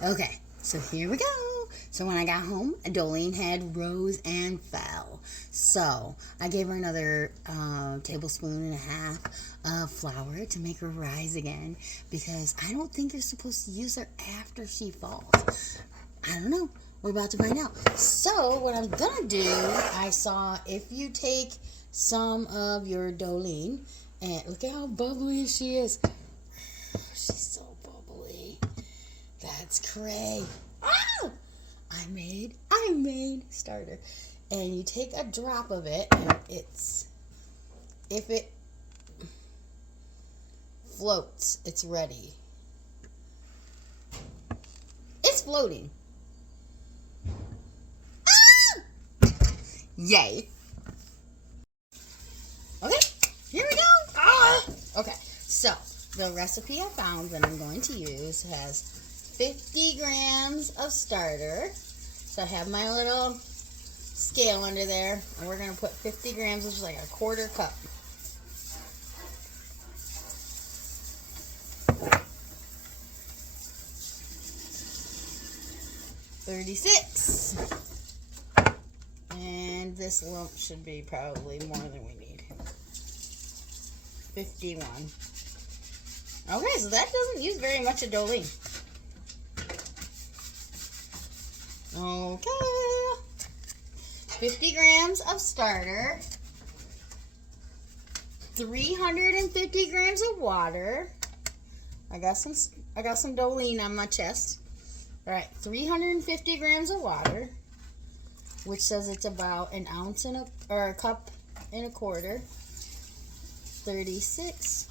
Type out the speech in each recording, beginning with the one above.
Okay, so here we go. So when I got home, Dolene had rose and fell. So I gave her another tablespoon and a half of flour to make her rise again because I don't think you're supposed to use her after she falls. I don't know. We're about to find out. So what I'm gonna do, I saw if you take some of your Dolene and look at how bubbly she is. She's so bubbly. That's great. Ah! I made starter. And you take a drop of it, and if it floats, it's ready. It's floating. Ah! Yay. Okay, here we go. Ah! Okay, so the recipe I found that I'm going to use has 50 grams of starter. So I have my little scale under there, and we're going to put 50 grams, which is like a quarter cup. $36. And this lump should be probably more than we need. 51. Okay, so that doesn't use very much of Dolene. Okay. 50 grams of starter. 350 grams of water. I got some Dolene on my chest. All right, 350 grams of water, which says it's about an ounce or a cup and a quarter. 36.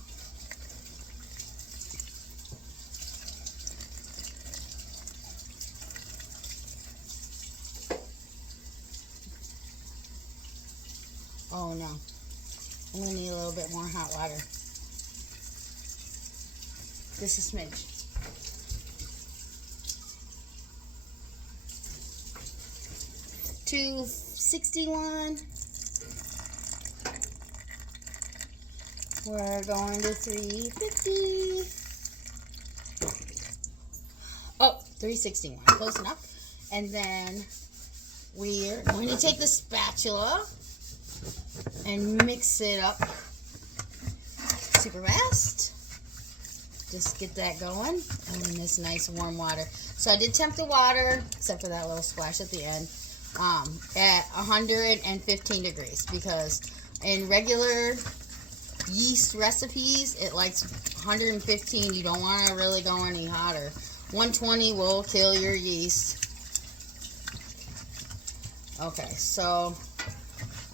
Oh no, I'm gonna need a little bit more hot water. Just a smidge. 261. We're going to 350. Oh, 361. Close enough. And then we're going to take the spatula and mix it up super fast. Just get that going. And in this nice warm water. So I did temp the water, except for that little splash at the end, at 115 degrees, because in regular yeast recipes it likes 115. You don't want to really go any hotter. 120 will kill your yeast. Okay, so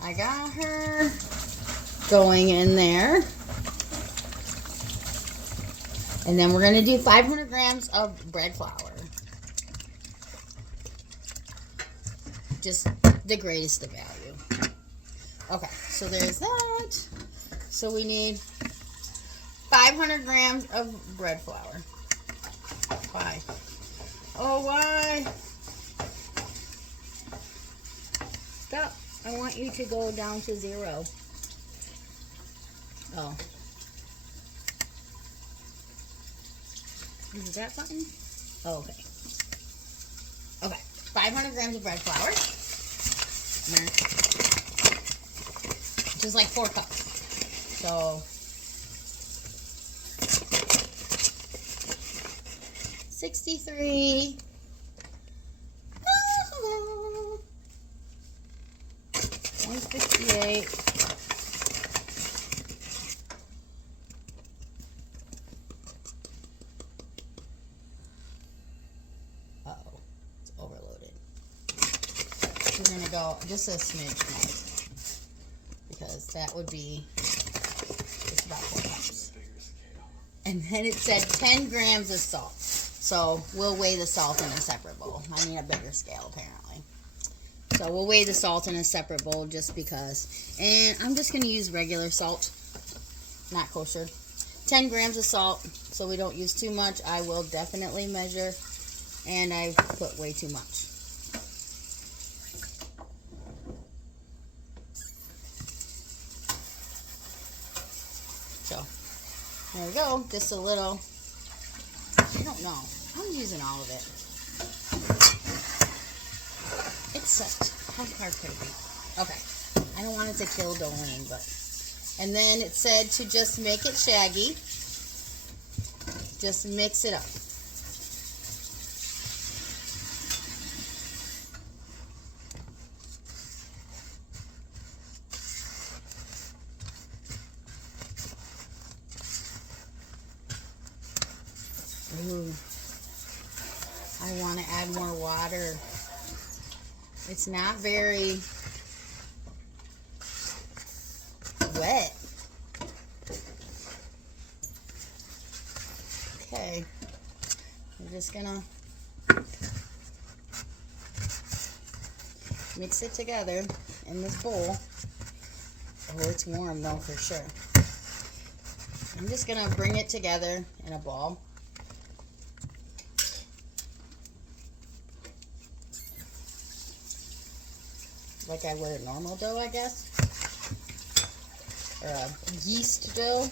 I got her going in there, and then we're going to do 500 grams of bread flour. Just the greatest of value. Okay, so there's that. So we need 500 grams of bread flour. Why? Oh, why? Stop. I want you to go down to 0. Oh. Is that button? Oh, okay. Okay. 500 grams of bread flour. Which is like 4 cups. So 63. 168. Uh-oh. It's overloaded. We're going to go just a smidge more, because that would be just about 4 cups. And then it said 10 grams of salt. So we'll weigh the salt in a separate bowl. I need a bigger scale, apparently. So we'll weigh the salt in a separate bowl just because. And I'm just going to use regular salt, not kosher. 10 grams of salt, so we don't use too much. I will definitely measure, and I put way too much. So there we go. Just a little, I don't know. I'm using all of it. It's such, how hard could it be? Okay, I don't want it to kill Doughleen, but, and then it said to just make it shaggy. Just mix it up. Ooh. I want to add more water. It's not very wet. Okay. I'm just gonna mix it together in this bowl. Oh, it's warm though for sure. I'm just gonna bring it together in a ball. Like I would a normal dough, I guess. Or a yeast dough.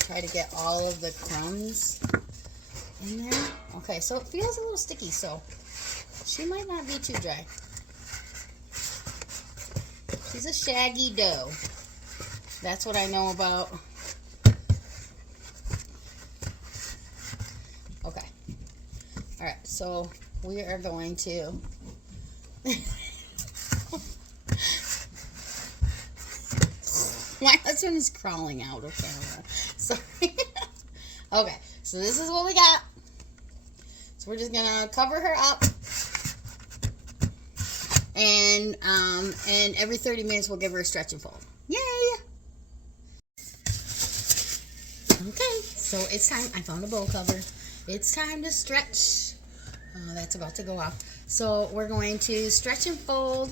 Try to get all of the crumbs in there. Okay, so it feels a little sticky, so she might not be too dry. She's a shaggy dough. That's what I know about. Okay. All right, so we are going to my husband is crawling out of camera. Sorry. Okay, so this is what we got. So we're just gonna cover her up, and every 30 minutes we'll give her a stretch and fold. Yay! Okay, so it's time. I found a bowl cover. It's time to stretch. That's about to go off. So we're going to stretch and fold.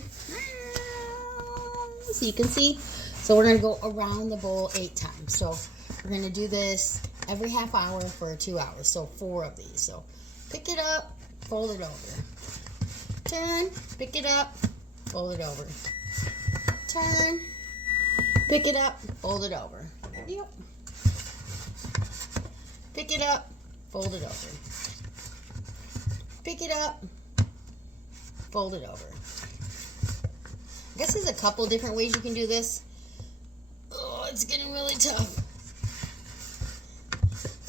So you can see. So we're going to go around the bowl 8 times. So we're going to do this every half hour for 2 hours. So 4 of these. So pick it up, fold it over. Turn, pick it up, fold it over. Turn, pick it up, fold it over. Yep. Pick it up, fold it over. Pick it up, fold it over. I guess there's a couple different ways you can do this. Oh, it's getting really tough.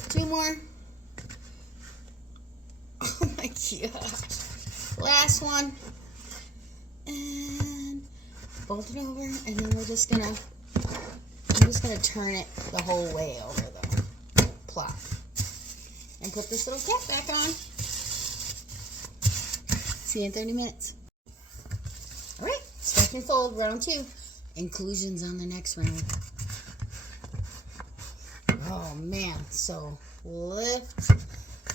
2 more. Oh my gosh. Last one. And fold it over, and then I'm just gonna turn it the whole way over though. Plop. And put this little cap back on. See you in 30 minutes. All right, stretch and fold, round 2. Inclusions on the next round. Oh man, so lift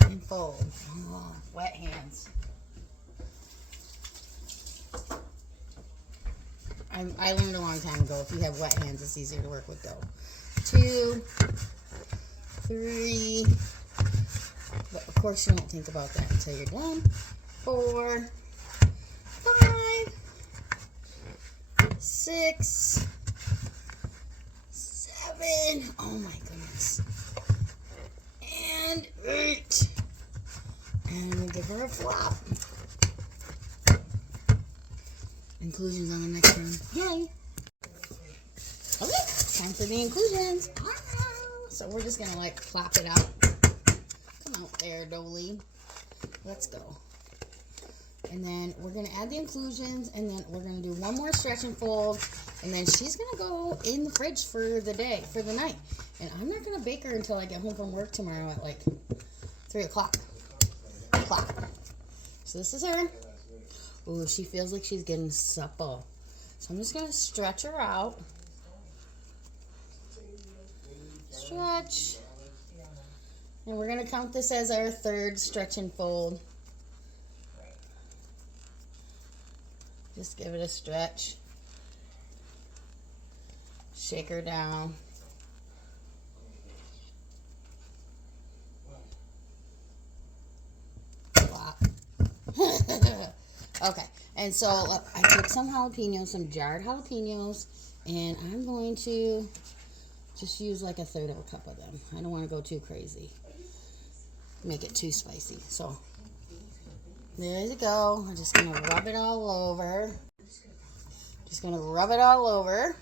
and fold. Oh, wet hands. I learned a long time ago, if you have wet hands, it's easier to work with dough. 2, 3, but of course you don't think about that until you're done. 4, 5, 6, 7, oh my goodness, and 8, and we'll give her a flop. Inclusions on the next round. Yay! Okay, time for the inclusions. So we're just gonna like plop it out. Come out there, Doughleen. Let's go. And then we're gonna add the inclusions, and then we're gonna do one more stretch and fold, and then she's gonna go in the fridge for the day, for the night. And I'm not gonna bake her until I get home from work tomorrow at like 3 o'clock. Plop. So this is her. Ooh, she feels like she's getting supple. So I'm just gonna stretch her out. Stretch. And we're gonna count this as our 3rd stretch and fold. Just give it a stretch. Shake her down. Flop. Okay, and so I took some jalapenos, some jarred jalapenos, and I'm going to just use like a 1/3 of a cup of them. I don't want to go too crazy. make it too spicy. So there you go. I'm just gonna rub it all over. Just gonna rub it all over.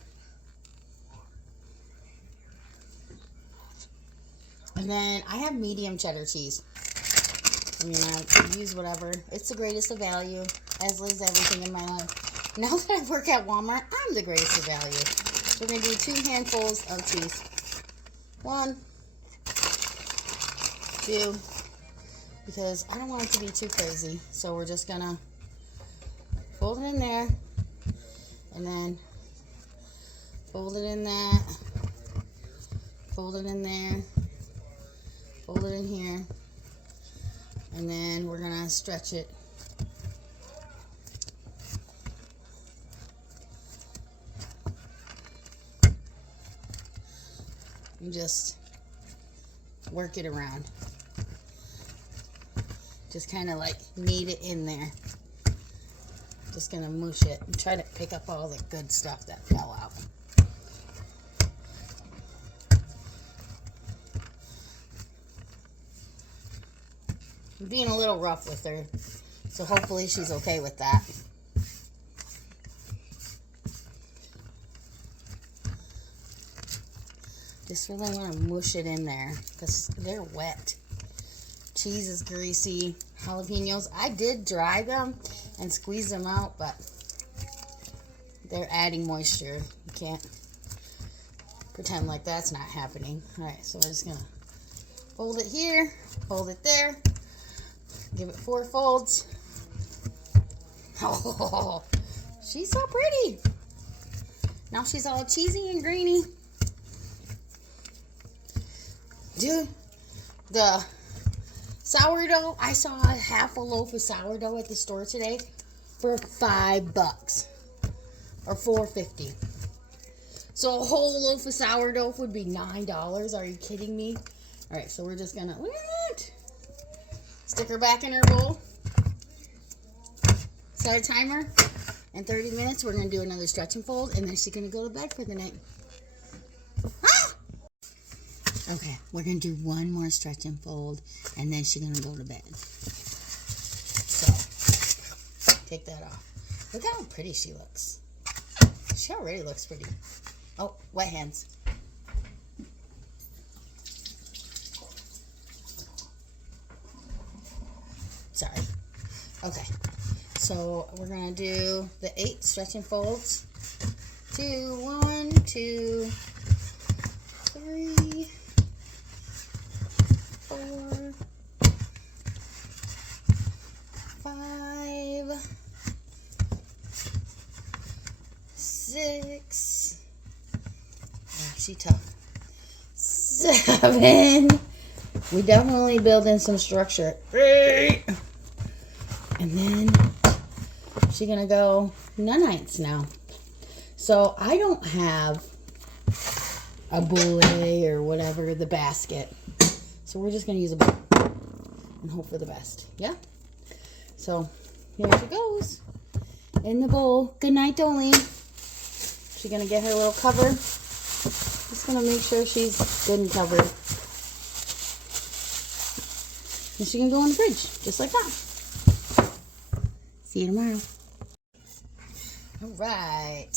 And then I have medium cheddar cheese. I mean, I can use whatever. It's the greatest of value, as is everything in my life. Now that I work at Walmart, I'm the greatest of value. So we're going to do 2 handfuls of cheese. 1, 2, because I don't want it to be too crazy. So we're just going to fold it in there, and then fold it in that, fold it in there, fold it in here. And then we're gonna stretch it. And just work it around. Just kind of like knead it in there. Just gonna mush it and try to pick up all the good stuff that fell out. I'm being a little rough with her, so hopefully she's okay with that. Just really want to mush it in there because they're wet. Cheese is greasy. Jalapeños, I did dry them and squeeze them out, but they're adding moisture. You can't pretend like that's not happening. All right, so we're just gonna fold it here, fold it there. Give it 4 folds. Oh, she's so pretty. Now she's all cheesy and greeny. Dude, the sourdough, I saw a half a loaf of sourdough at the store today for $5 or $4.50. So a whole loaf of sourdough would be $9. Are you kidding me? All right, so we're just gonna stick her back in her bowl. Set a timer. In 30 minutes, we're going to do another stretch and fold, and then she's going to go to bed for the night. Ah! Okay, we're going to do one more stretch and fold, and then she's going to go to bed. So, take that off. Look how pretty she looks. She already looks pretty. Oh, wet hands. Sorry. Okay. So we're going to do the 8 stretch and folds. 2, 1, 2, 3, 4, 5, 6. Oh, she tough. 7. We definitely build in some structure. 8. And then she's going to go nanites now. So I don't have a boulet or whatever, the basket. So we're just going to use a bowl and hope for the best. Yeah? So here she goes in the bowl. Good night, Doughleen. She's going to get her little cover. Just going to make sure she's good and covered. And she can go in the fridge, just like that. See you tomorrow. All right.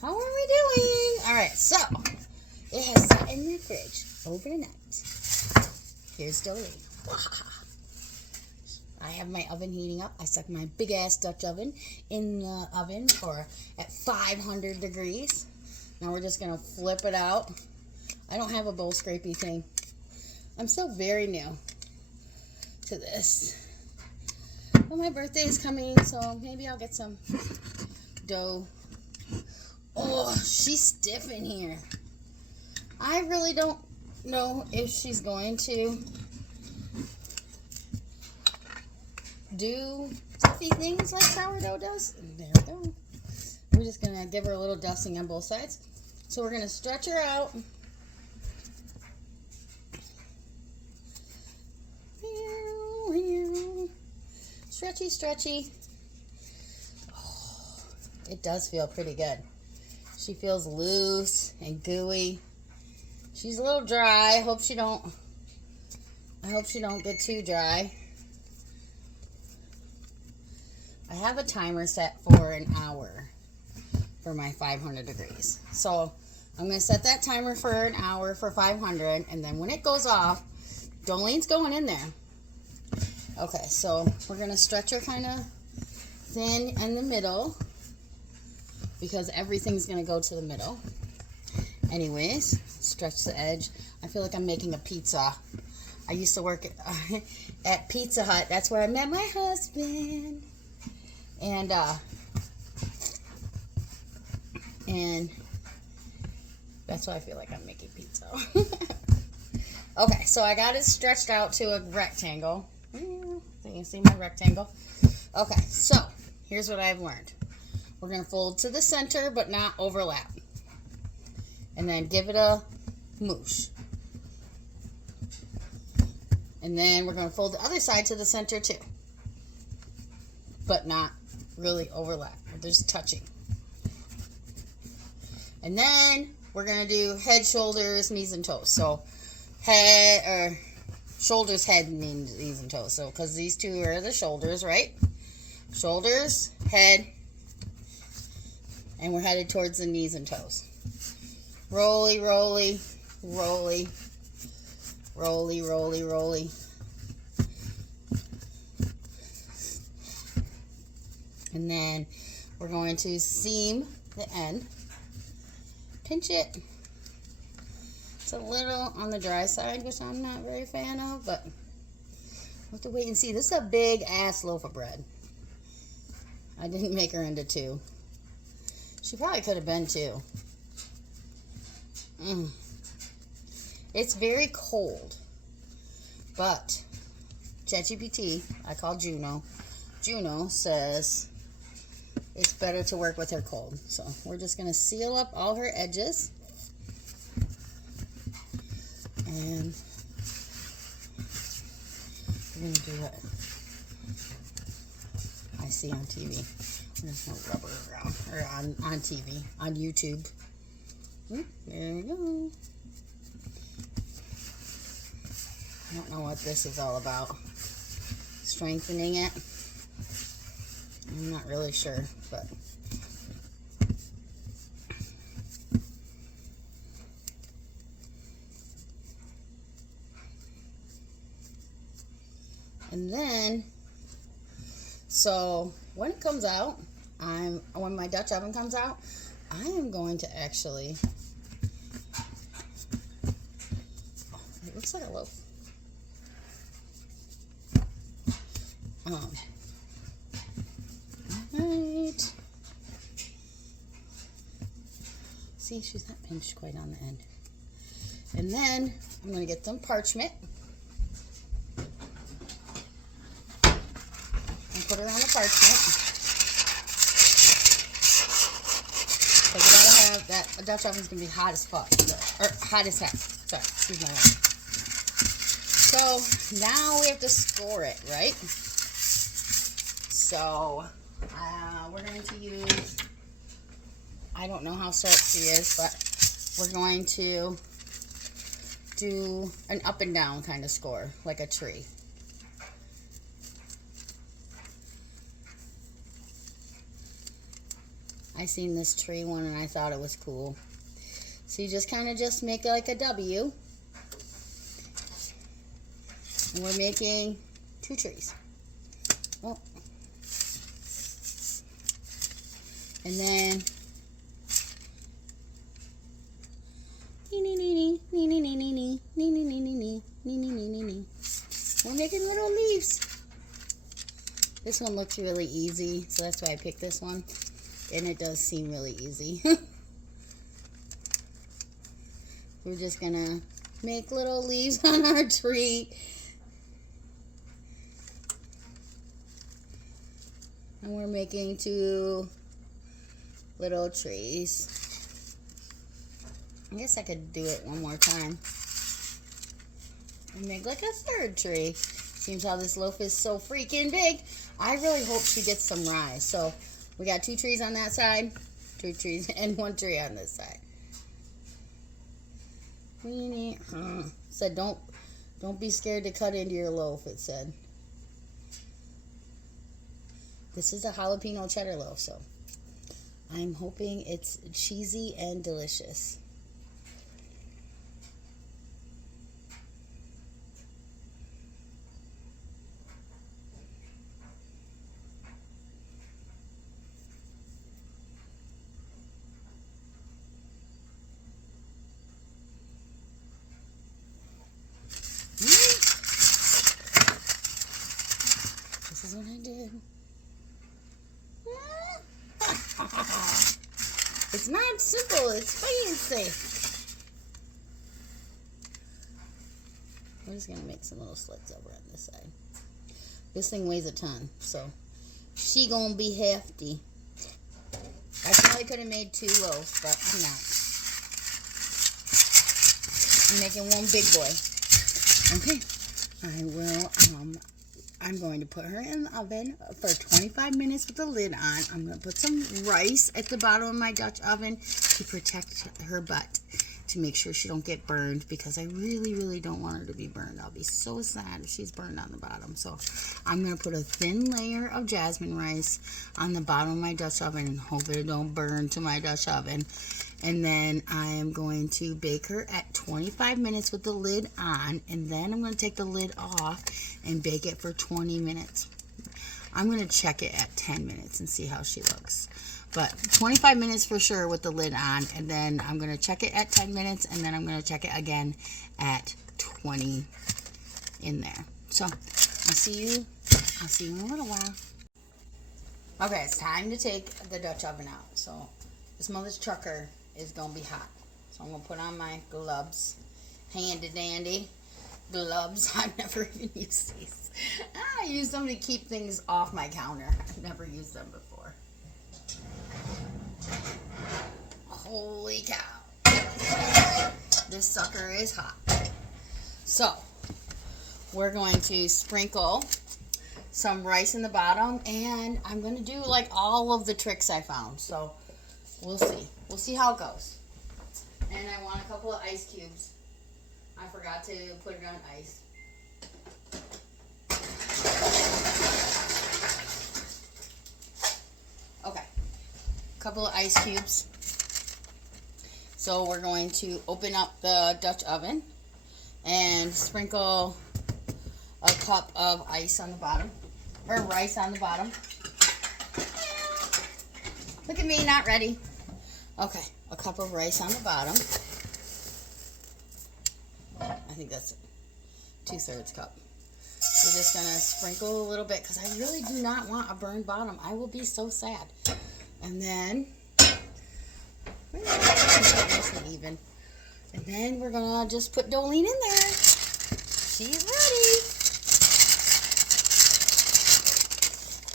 How are we doing? All right, so it has sat in the fridge overnight. Here's Doughleen. I have my oven heating up. I stuck my big ass Dutch oven in the oven at 500 degrees. Now we're just gonna flip it out. I don't have a bowl scrapey thing. I'm still very new to this. Well, my birthday is coming, so maybe I'll get some dough. Oh, she's stiff in here. I really don't know if she's going to do fluffy things like sourdough does. There we go. We're just going to give her a little dusting on both sides. So we're going to stretch her out. Stretchy, stretchy. Oh, it does feel pretty good. She feels loose and gooey. She's a little dry. I hope she don't I hope she don't get too dry. I have a timer set for an hour for my 500 degrees. So I'm going to set that timer for an hour for 500, and then when it goes off, Doughleens going in there. Okay, so we're going to stretch her kind of thin in the middle because everything's going to go to the middle. Anyways, stretch the edge. I feel like I'm making a pizza. I used to work at Pizza Hut. That's where I met my husband. And that's why I feel like I'm making pizza. Okay, so I got it stretched out to a rectangle. So you can see my rectangle. Okay, so here's what I've learned. We're going to fold to the center, but not overlap. And then give it a moosh. And then we're going to fold the other side to the center too. But not really overlap. They're just touching. And then we're going to do head, shoulders, knees, and toes. So head, or shoulders, head, knees, and toes. So because these two are the shoulders, right? Shoulders, head, and we're headed towards the knees and toes. Rolly, rolly, rolly, rolly, rolly, rolly. And then we're going to seam the end. Pinch it. It's a little on the dry side, which I'm not very a fan of, but we'll have to wait and see. This is a big ass loaf of bread. I didn't make her into two. She probably could have been two. It's very cold, but ChatGPT, I call Juno says it's better to work with her cold. So we're just going to seal up all her edges. And we're going to do what I see on TV. There's no rubber around, or on TV, on YouTube. There we go. I don't know what this is all about. Strengthening it. I'm not really sure, but and then so when it comes out, when my Dutch oven comes out, I am going to actually, it looks like a loaf. Alright. See, she's not pinched quite on the end. And then I'm going to get some parchment and put it on the parchment. Because you gotta have that. A Dutch oven's going to be hot as fuck. Or hot as heck. Sorry, excuse my language. So now we have to score it, right? So we're going to use, I don't know how sharp she is, but we're going to do an up and down kind of score, like a tree. I seen this tree one and I thought it was cool. So you just kind of just make it like a W. And we're making two trees. Oh. And then we're making little leaves. This one looks really easy, so that's why I picked this one. And it does seem really easy. We're just gonna make little leaves on our tree. And we're making two little trees. I guess I could do it one more time. And make like a third tree. Seems how this loaf is so freaking big. I really hope she gets some rise. So we got two trees on that side, two trees, and one tree on this side. Said don't Don't be scared to cut into your loaf, it said. This is a jalapeno cheddar loaf, so I'm hoping it's cheesy and delicious. This is what I did. It's not simple, it's fancy. We're just gonna make some little slits over on this side. This thing weighs a ton, so she gonna be hefty. I probably could have made 2 loaves, but I'm not. I'm making one big boy. Okay, I'm going to put her in the oven for 25 minutes with the lid on. I'm going to put some rice at the bottom of my Dutch oven to protect her butt, to make sure she don't get burned, because I really, really don't want her to be burned. I'll be so sad if she's burned on the bottom. So I'm going to put a thin layer of jasmine rice on the bottom of my Dutch oven and hope it don't burn to my Dutch oven. And then I am going to bake her at 25 minutes with the lid on, and then I'm going to take the lid off and bake it for 20 minutes. I'm going to check it at 10 minutes and see how she looks. But 25 minutes for sure with the lid on, and then I'm going to check it at 10 minutes, and then I'm going to check it again at 20 in there. So I'll see you in a little while. Okay, it's time to take the Dutch oven out. So this mother's trucker is going to be hot. So I'm going to put on my gloves. Handy dandy gloves. I've never even used these. I use them to keep things off my counter. I've never used them before. Holy cow. This sucker is hot. So we're going to sprinkle some rice in the bottom, and I'm going to do like all of the tricks I found. So we'll see. We'll see how it goes. And I want a couple of ice cubes. I forgot to put it on ice. Okay. A couple of ice cubes. So we're going to open up the Dutch oven and sprinkle a cup of ice on the bottom, or rice on the bottom. Look at me, not ready. Okay, a cup of rice on the bottom. I think that's 2/3 cup. We're just going to sprinkle a little bit, because I really do not want a burned bottom. I will be so sad. And then, nice and even. And then we're going to just put Doughleen in there. She's ready.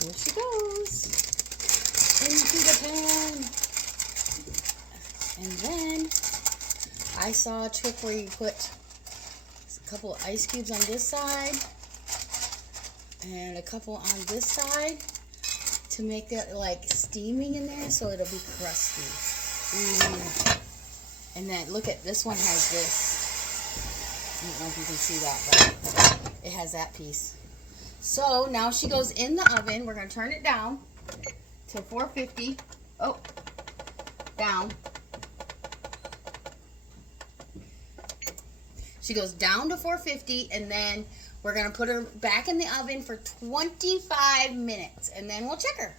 Here she goes. Into the pan. And then I saw a trick where you put a couple of ice cubes on this side and a couple on this side to make it like steaming in there, so it'll be crusty. And then look at this one, has this. I don't know if you can see that, but it has that piece. So now she goes in the oven. We're going to turn it down to 450. Oh, down. She goes down to 450, and then we're going to put her back in the oven for 25 minutes, and then we'll check her.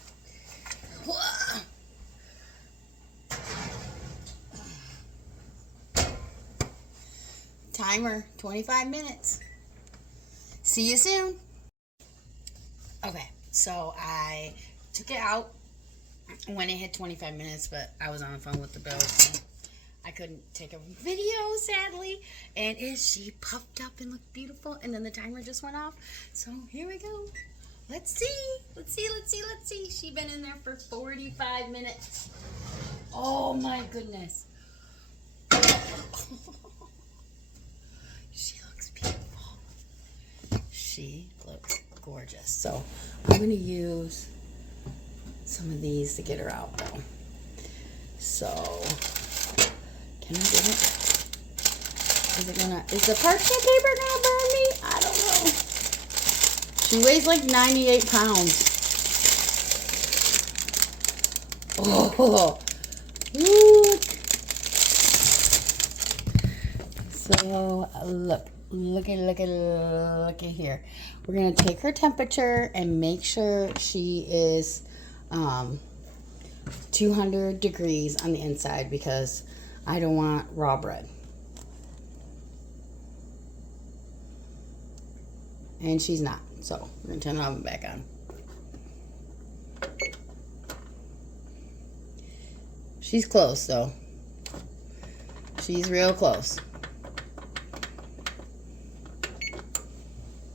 Timer, 25 minutes. See you soon. Okay, so I took it out when it hit 25 minutes, but I was on the phone with the bill, so I couldn't take a video, sadly. And she puffed up and looked beautiful, and then the timer just went off. So here we go. Let's see. Let's see. Let's see. Let's see. She's been in there for 45 minutes. Oh my goodness. She looks beautiful. She looks gorgeous. So I'm going to use some of these to get her out though. So can I get it? Is the parchment paper gonna burn me? I don't know. She weighs like 98 pounds. Oh, look. So look at here. We're gonna take her temperature and make sure she is 200 degrees on the inside because I don't want raw bread. And she's not, so we're gonna turn the oven back on. She's close though. She's real close.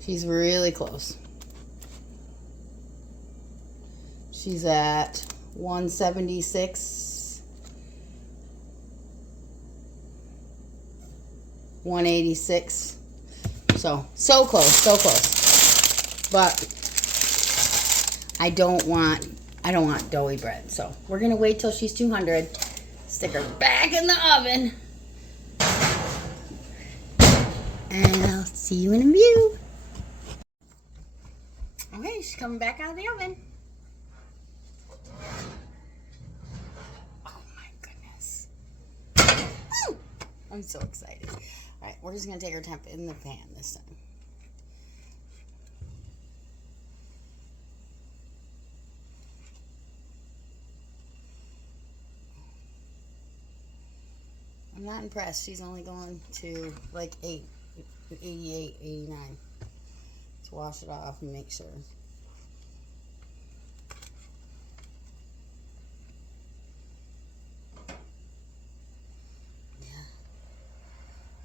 She's really close. She's at 176, 186. So close. But I don't want doughy bread. So we're gonna wait till she's 200. Stick her back in the oven. And I'll see you in a few. Okay, she's coming back out of the oven. Oh my goodness. Woo! I'm so excited. All right, we're just going to take her temp in the pan this time. I'm not impressed. She's only going to like 88, 89. Let's wash it off and make sure.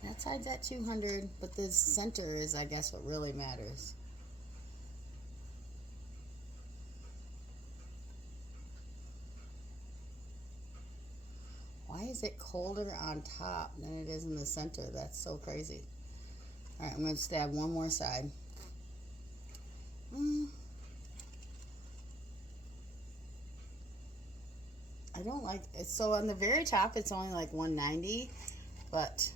That side's at 200, but the center is, I guess, what really matters. Why is it colder on top than it is in the center? That's so crazy. All right, I'm going to stab one more side. I don't like it. So on the very top, it's only like 190, but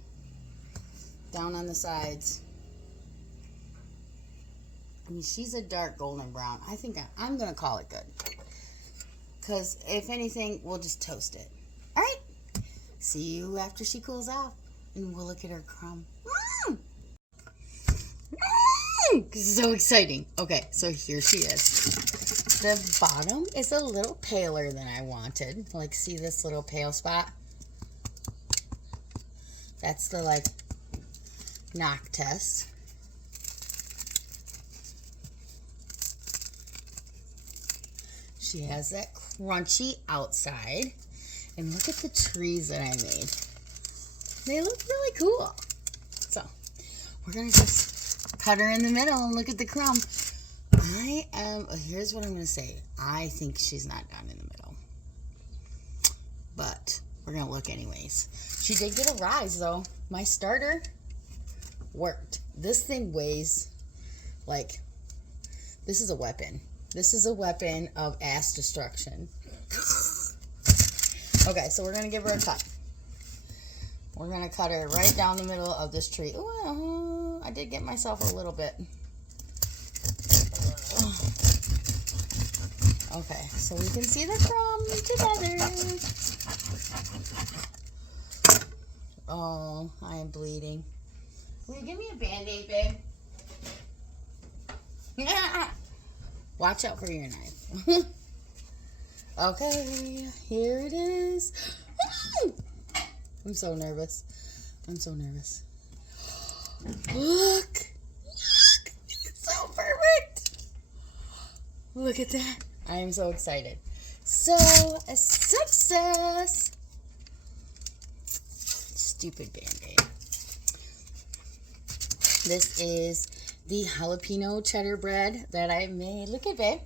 down on the sides, I mean, she's a dark golden brown. I think I'm going to call it good. Because if anything, we'll just toast it. All right. See you after she cools off. And we'll look at her crumb. This is so exciting. Okay, so here she is. The bottom is a little paler than I wanted. Like, see this little pale spot? That's the, like, knock test. She has that crunchy outside. And look at the trees that I made. They look really cool. So, we're going to just cut her in the middle and look at the crumb. Here's what I'm going to say. I think she's not done in the middle. But we're going to look anyways. She did get a rise, though. My starter worked. This thing weighs like, this is a weapon. This is a weapon of ass destruction. Okay, so we're going to give her a cut. We're going to cut her right down the middle of this tree. Ooh, I did get myself a little bit. Okay, so we can see the crumbs together. Oh, I am bleeding. Will you give me a Band-Aid, babe? Watch out for your knife. Okay, here it is. I'm so nervous. I'm so nervous. Look. It's so perfect. Look at that. I am so excited. So, a success. Stupid Band-Aid. This is the jalapeno cheddar bread that I made. Look at it.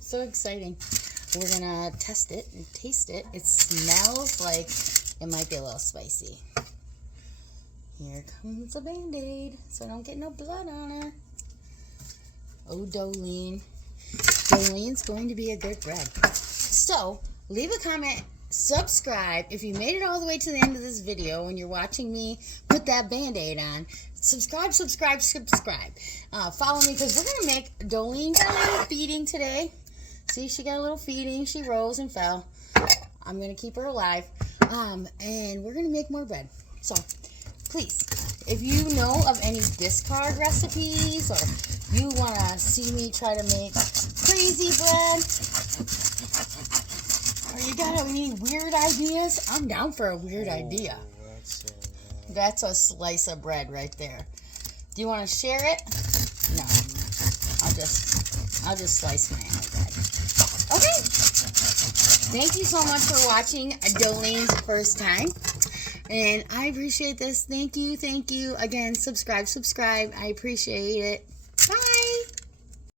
So exciting. We're going to test it and taste it. It smells like it might be a little spicy. Here comes a Band-Aid so I don't get no blood on her. Oh, Doughleens. Doughleens going to be a good bread. So, leave a comment subscribe. If you made it all the way to the end of this video and you're watching me put that band-aid on, subscribe. Follow me because we're going to make Doughleens a little feeding today. See, she got a little feeding. She rose and fell. I'm going to keep her alive. And we're going to make more bread. So, please, if you know of any discard recipes or you want to see me try to make crazy bread, or you got any weird ideas, I'm down for a weird idea. That's a slice of bread right there. Do you want to share it? No. I'll just slice my own bread. Okay. Thank you so much for watching Doughleens first time. And I appreciate this. Thank you. Again, subscribe. I appreciate it.